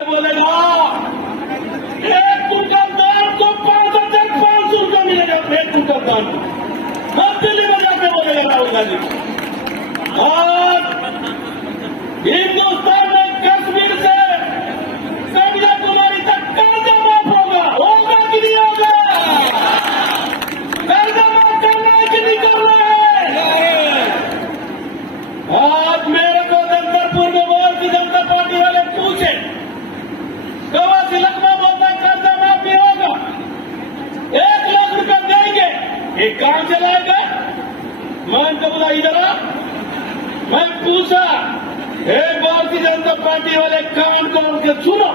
बोलेगा एक कुंटल धान को 5,500 रुपया मिलेगा। एक कुंटल धान को हम दिल्ली में जाके बोलेगा राहुल गांधी। और हिंदुस्तान में कश्मीर से कन्याकुमारी तक कर्जा माफ होगा कि नहीं होगा? कर्जा माफ करना है कि नहीं करना है? आज मेरे को दंतरपुर में भारतीय जनता पार्टी वाले पूछे, कवा तिलकमा बोलता है कर्जा माफ नहीं होगा, 1 लाख रुपया देंगे, ये कहां चलाएगा? मैं तो बोला इधर आ। मैं पूछा, हे भारतीय जनता पार्टी वाले कान को उनके सुनो,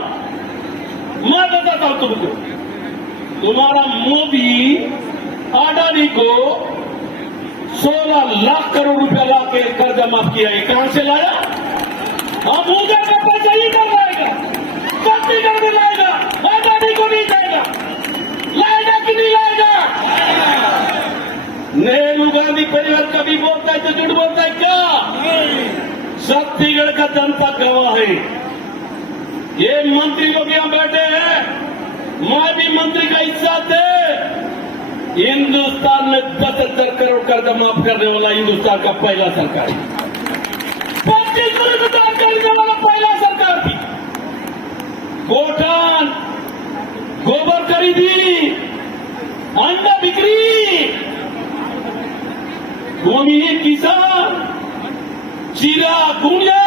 मैं बताता हूं तुमको। तुम्हारा मोदी अडानी को 16 लाख करोड़ रुपया ला के कर्जा माफ किया, ये कहां से लाया? हम मुझे का पैसा ही कर लाएगा, छत्तीसगढ़ में लाएगा, अडानी को नहीं जाएगा। लाएगा कि नहीं लाएगा? नेहरू गांधी परिवार कभी बोलता है तो झूठ बोलता है क्या? छत्तीसगढ़ का जनता गवाह है। ये मंत्री लोग यहां बैठे हैं, मैं भी मंत्री का हिस्सा थे। हिंदुस्तान में 10,000 करोड़ कर्जा माफ करने वाला हिंदुस्तान का पहला सरकार है। 25 करोड़ करने वाला पहला सरकार थी। गोठान, गोबर खरीदी, अंडा बिक्री, भूमिहीन किसान, जीरा गुड़िया,